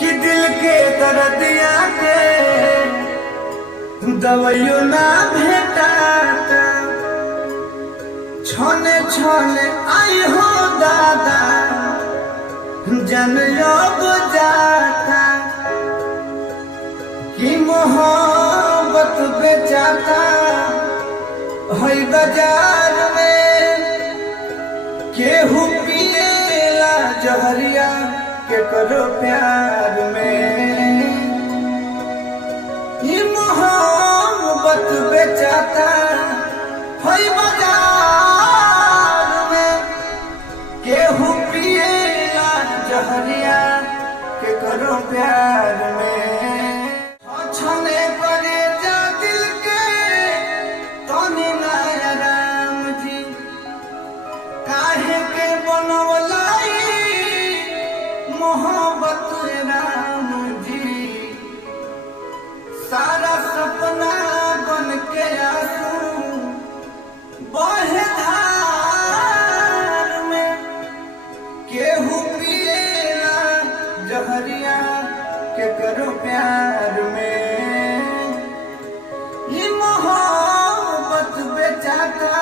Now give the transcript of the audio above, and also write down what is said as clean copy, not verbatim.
कि दिल के दर्दिया के दवाइयो ना भेटाता, छोने छोने आई हो दादा जन योग जाता, कि मोहब्बत बेचाता है बाजार में, केहू पिएला जहरिया के करो प्यार में, ये मोहब्बत बेचाता है बाजार में, केहू पिएला जहरिया के करो प्यार में। छने परे जा दिल के तोनी नाया राम जी, काहे के बनवलाई मोहब्बत राम जी, सारा सपना बन के आंसू बहे धार में, केहू पिएला जहरिया के करो प्यार में, ये मोहब्बत बेचाता